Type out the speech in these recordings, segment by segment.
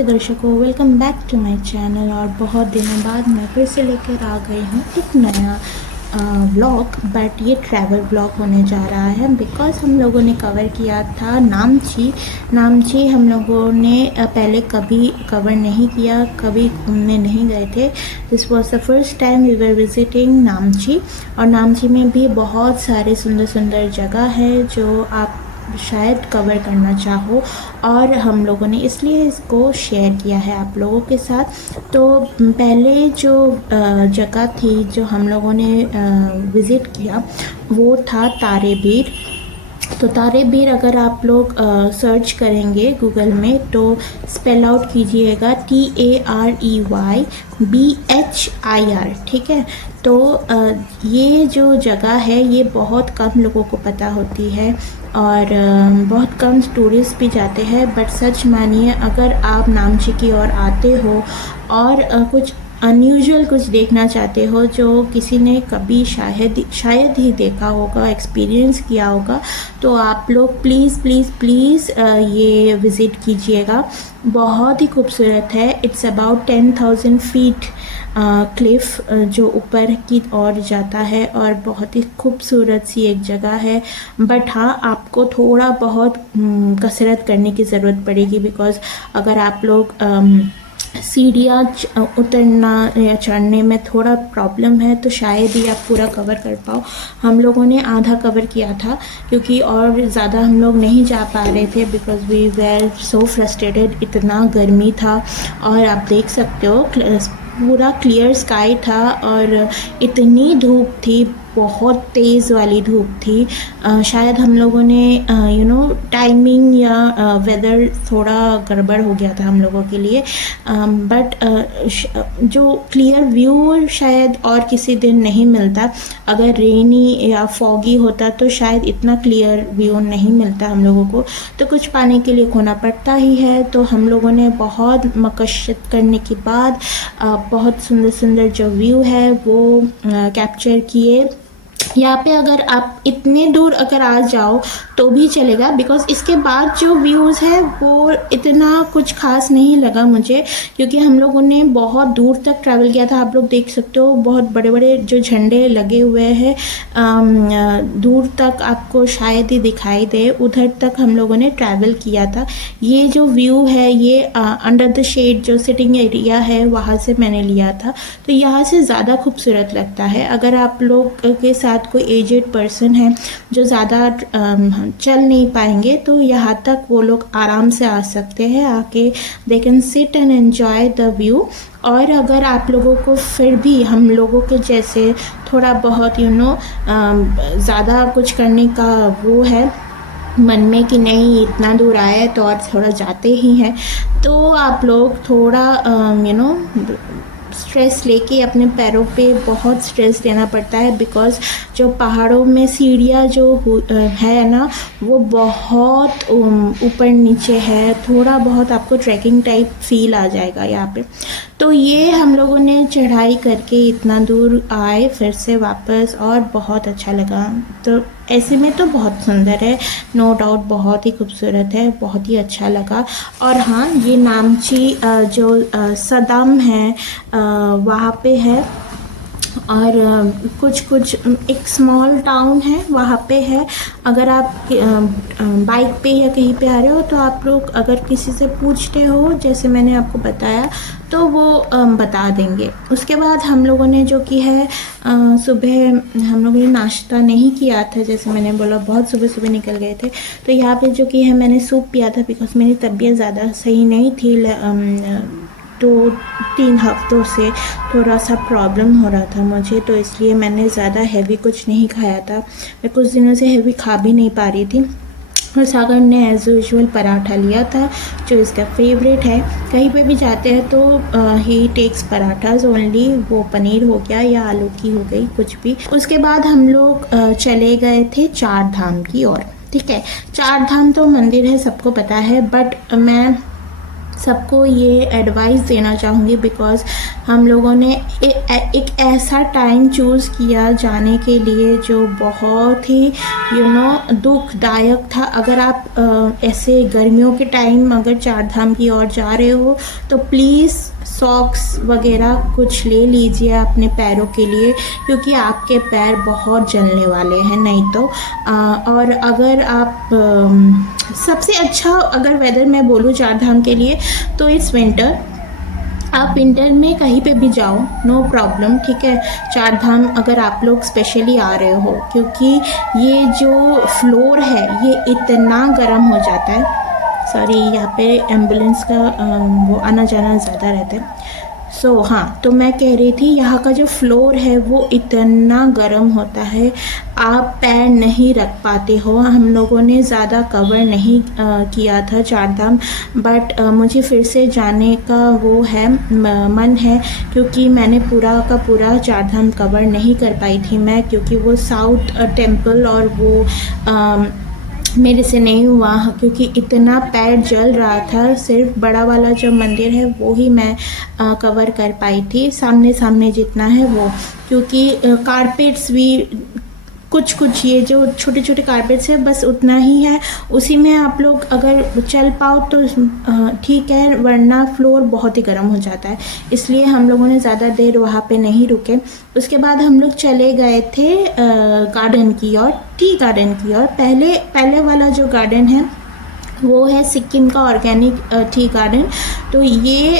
नमस्ते दर्शकों, welcome back to my channel. और बहुत दिनों बाद मैं फिर से लेकर आ गई हूँ एक नया व्लॉग। बट ये ट्रैवल व्लॉग होने जा रहा है बिकॉज़ हम लोगों ने कवर किया था नामची हम लोगों ने पहले कभी कवर नहीं किया, कभी घूमने नहीं गए थे। This was the first time we were visiting Namchi. और नामची में भी बहुत सारे सुंदर सुंदर जगह है जो आप शायद कवर करना चाहो, और हम लोगों ने इसलिए इसको शेयर किया है आप लोगों के साथ। तो पहले जो जगह थी जो हम लोगों ने विज़िट किया वो था तारेबीर। तो तारेबीर अगर आप लोग सर्च करेंगे गूगल में तो स्पेल आउट कीजिएगा TAREYBHIR, ठीक है। तो ये जो जगह है ये बहुत कम लोगों को पता होती है और बहुत कम टूरिस्ट भी जाते हैं। बट सच मानिए, अगर आप नामची की ओर आते हो और कुछ अनयूजुअल कुछ देखना चाहते हो जो किसी ने कभी शायद ही देखा होगा, एक्सपीरियंस किया होगा, तो आप लोग प्लीज़ ये विज़िट कीजिएगा। बहुत ही खूबसूरत है। इट्स अबाउट 10,000 फीट क्लिफ जो ऊपर की ओर जाता है और बहुत ही खूबसूरत सी एक जगह है। बट हाँ, आपको थोड़ा बहुत कसरत करने की ज़रूरत पड़ेगी बिकॉज़ अगर आप लोग सीढ़ियाँ उतरना या चढ़ने में थोड़ा प्रॉब्लम है तो शायद ही आप पूरा कवर कर पाओ। हम लोगों ने आधा कवर किया था क्योंकि और ज़्यादा हम लोग नहीं जा पा रहे थे because we were so frustrated. इतना गर्मी था और आप देख सकते हो पूरा क्लियर स्काई था और इतनी धूप थी, बहुत तेज़ वाली धूप थी। शायद हम लोगों ने टाइमिंग या वेदर थोड़ा गड़बड़ हो गया था हम लोगों के लिए। बट जो क्लियर व्यू शायद और किसी दिन नहीं मिलता। अगर रेनी या फॉगी होता तो शायद इतना क्लियर व्यू नहीं मिलता हम लोगों को, तो कुछ पाने के लिए खोना पड़ता ही है। तो हम लोगों ने बहुत मशक्क़त करने के बाद बहुत सुंदर सुंदर जो व्यू है वो कैप्चर किए। यहाँ पे अगर आप इतने दूर अगर आ जाओ तो भी चलेगा बिकॉज़ इसके बाद जो व्यूज़ है वो इतना कुछ खास नहीं लगा मुझे, क्योंकि हम लोगों ने बहुत दूर तक ट्रैवल किया था। आप लोग देख सकते हो बहुत बड़े बड़े जो झंडे लगे हुए हैं दूर तक आपको शायद ही दिखाई दे, उधर तक हम लोगों ने ट्रैवल किया था। ये जो व्यू है ये अंडर द शेड जो सिटिंग एरिया है वहाँ से मैंने लिया था, तो यहाँ से ज़्यादा खूबसूरत लगता है। अगर आप लोग के साथ कोई एजेड पर्सन है जो ज़्यादा चल नहीं पाएंगे तो यहाँ तक वो लोग आराम से आ सकते हैं, आके they can sit and enjoy the view. और अगर आप लोगों को फिर भी हम लोगों के जैसे थोड़ा बहुत ज़्यादा कुछ करने का वो है मन में कि नहीं इतना दूर आए तो और थोड़ा जाते ही हैं, तो आप लोग थोड़ा स्ट्रेस लेके अपने पैरों पे बहुत स्ट्रेस देना पड़ता है बिकॉज़ जो पहाड़ों में सीढ़ियाँ जो है ना वो बहुत ऊपर नीचे है, थोड़ा बहुत आपको ट्रैकिंग टाइप फील आ जाएगा यहाँ पे। तो ये हम लोगों ने चढ़ाई करके इतना दूर आए फिर से वापस और बहुत अच्छा लगा। तो ऐसे में तो बहुत सुंदर है, नो डाउट बहुत ही खूबसूरत है, बहुत ही अच्छा लगा। और हाँ, ये नामची जो सदाम है वहाँ पे है और कुछ एक स्मॉल टाउन है वहाँ पे है। अगर आप बाइक पे या कहीं पे आ रहे हो तो आप लोग अगर किसी से पूछते हो जैसे मैंने आपको बताया तो वो बता देंगे। उसके बाद हम लोगों ने जो कि है सुबह हम लोगों ने नाश्ता नहीं किया था, जैसे मैंने बोला बहुत सुबह निकल गए थे। तो यहाँ पे जो कि है मैंने सूप पिया था बिकॉज़ मेरी तबीयत ज़्यादा सही नहीं थी। 2-3 हफ्तों से थोड़ा सा प्रॉब्लम हो रहा था मुझे, तो इसलिए मैंने ज़्यादा हैवी कुछ नहीं खाया था। मैं कुछ दिनों से हैवी खा भी नहीं पा रही थी। और सागर ने एज़ यूजुअल पराठा लिया था जो इसका फेवरेट है। कहीं पे भी जाते हैं तो ही टेक्स पराठाज ओनली, वो पनीर हो गया या आलू की हो गई कुछ भी। उसके बाद हम लोग चले गए थे 4 धाम की ओर, ठीक है। 4 धाम तो मंदिर है सबको पता है, बट मैं सबको ये एडवाइस देना चाहूँगी बिकॉज़ हम लोगों ने एक ऐसा टाइम चूज़ किया जाने के लिए जो बहुत ही दुखदायक था। अगर आप ऐसे गर्मियों के टाइम अगर चार धाम की ओर जा रहे हो तो प्लीज़ सॉक्स वगैरह कुछ ले लीजिए अपने पैरों के लिए, क्योंकि आपके पैर बहुत जलने वाले हैं नहीं तो। और अगर आप सबसे अच्छा अगर वेदर मैं बोलूँ चार धाम के लिए तो इट्स विंटर। आप विंटर में कहीं पे भी जाओ, नो प्रॉब्लम, ठीक है। चार धाम अगर आप लोग स्पेशली आ रहे हो, क्योंकि ये जो फ्लोर है ये इतना गर्म हो जाता है। सॉरी, यहाँ पे एम्बुलेंस का वो आना जाना ज़्यादा रहता है। हाँ, तो मैं कह रही थी यहाँ का जो फ्लोर है वो इतना गर्म होता है, आप पैर नहीं रख पाते हो। हम लोगों ने ज़्यादा कवर नहीं किया था चार धाम, बट मुझे फिर से जाने का वो है मन है, क्योंकि मैंने पूरा का पूरा चार धाम कवर नहीं कर पाई थी मैं, क्योंकि वो साउथ टेम्पल और वो मेरे से नहीं हुआ, क्योंकि इतना पैर जल रहा था। सिर्फ बड़ा वाला जो मंदिर है वो ही मैं कवर कर पाई थी, सामने सामने जितना है वो, क्योंकि कारपेट्स भी कुछ ये जो छोटे छोटे कारपेट्स है बस उतना ही है, उसी में आप लोग अगर चल पाओ तो ठीक है, वरना फ्लोर बहुत ही गर्म हो जाता है। इसलिए हम लोगों ने ज़्यादा देर वहाँ पे नहीं रुके। उसके बाद हम लोग चले गए थे गार्डन की ओर, टी गार्डन की ओर। पहले वाला जो गार्डन है वो है सिक्किम का ऑर्गेनिक टी गार्डन। तो ये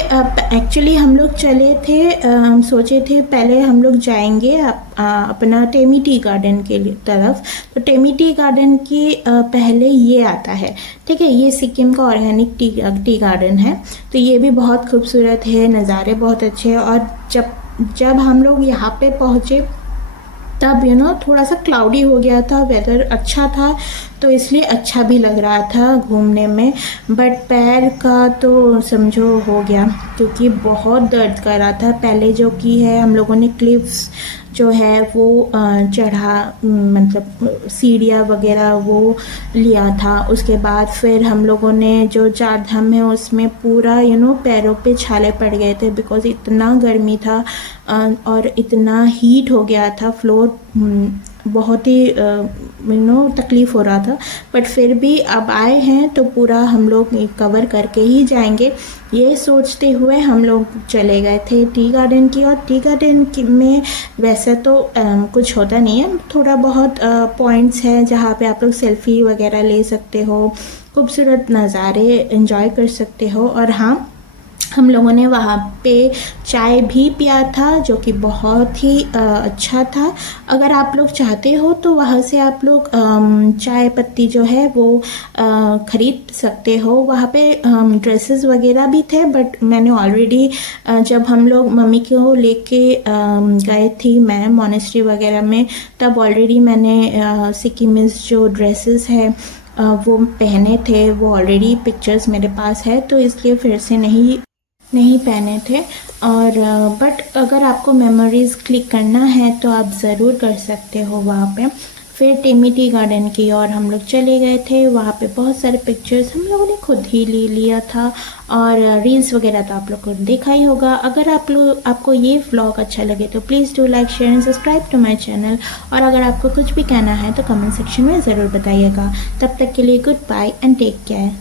एक्चुअली हम लोग चले थे, हम सोचे थे पहले हम लोग जाएंगे अपना टेमी टी गार्डन के तरफ। तो टेमी टी गार्डन की पहले ये आता है, ठीक है। ये सिक्किम का ऑर्गेनिक टी गार्डन है। तो ये भी बहुत खूबसूरत है, नज़ारे बहुत अच्छे हैं। और जब हम लोग यहाँ पे पहुँचे तब थोड़ा सा क्लाउडी हो गया था, वेदर अच्छा था, तो इसलिए अच्छा भी लग रहा था घूमने में। बट पैर का तो समझो हो गया, क्योंकि बहुत दर्द कर रहा था। पहले जो की है हम लोगों ने क्लिफ्स जो है वो चढ़ा, मतलब सीढ़ियाँ वगैरह वो लिया था। उसके बाद फिर हम लोगों ने जो चार धाम है उसमें पूरा पैरों पे छाले पड़ गए थे, बिकॉज़ इतना गर्मी था और इतना हीट हो गया था फ्लोर, बहुत ही तकलीफ़ हो रहा था। बट फिर भी अब आए हैं तो पूरा हम लोग कवर करके ही जाएंगे, ये सोचते हुए हम लोग चले गए थे टी गार्डन की। और टी गार्डन में वैसे तो कुछ होता नहीं है, थोड़ा बहुत पॉइंट्स हैं जहाँ पे आप लोग सेल्फ़ी वगैरह ले सकते हो, खूबसूरत नज़ारे एंजॉय कर सकते हो। और हाँ, हम लोगों ने वहाँ पे चाय भी पिया था, जो कि बहुत ही अच्छा था। अगर आप लोग चाहते हो तो वहाँ से आप लोग चाय पत्ती जो है वो ख़रीद सकते हो। वहाँ पे ड्रेसेस वगैरह भी थे, बट मैंने ऑलरेडी जब हम लोग मम्मी को लेके गए थी मैं मोनेस्ट्री वगैरह में, तब ऑलरेडी मैंने सिक्किमीज़ जो ड्रेसेस है वो पहने थे, वो ऑलरेडी पिक्चर्स मेरे पास है, तो इसलिए फिर से नहीं पहने थे। और बट अगर आपको मेमोरीज़ क्लिक करना है तो आप ज़रूर कर सकते हो वहाँ पे। फिर टेमी टी गार्डन की और हम लोग चले गए थे, वहाँ पे बहुत सारे पिक्चर्स हम लोगों ने खुद ही लिया था, और रील्स वगैरह तो आप लोग को देखा ही होगा। अगर आपको ये व्लॉग अच्छा लगे तो please do like, share and subscribe to my channel. और अगर आपको कुछ भी कहना है तो कमेंट सेक्शन में ज़रूर बताइएगा। तब तक के लिए good bye and take care.